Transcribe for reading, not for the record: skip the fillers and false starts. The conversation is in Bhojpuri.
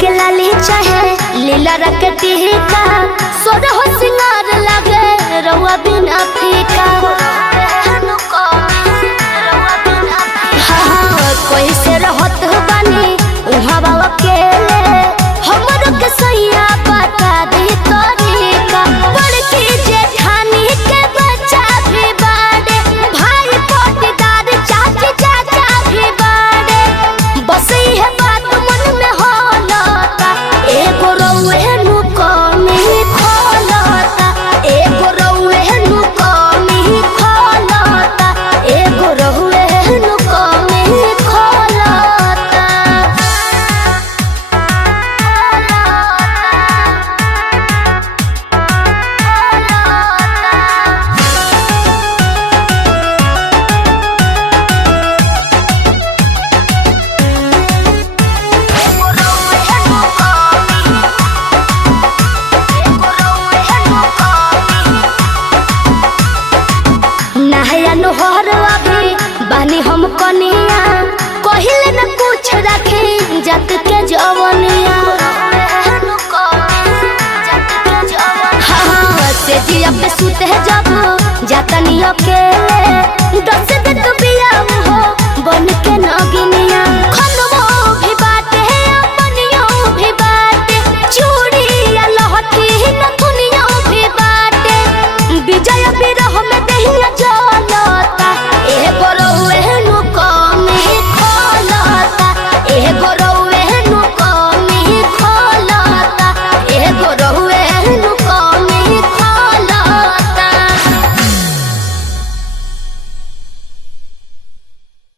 के लाली चाहे लीला रखती का सोर हो सिंगार लगे रउआ बिना फीका। हाँ कोई से रहत बानी उहाँ बाबा के हमरो के सैया बता दी तरीका। बड़की जेठानी के बच्चा भी बाड़े भाई पोटीदार चाची चाचा भी बाड़े बस है बात मन में होलता एगो रउए नु कमी खोलता एगो रउए नु कमी खोलता एगो रउए नु कमी खोलता। नहया नोहर अभी बानी हम कनिया कहिले न कुछ रखे जत के जवनिया। हाँ से जिया पे सुते जब जातनी अकेले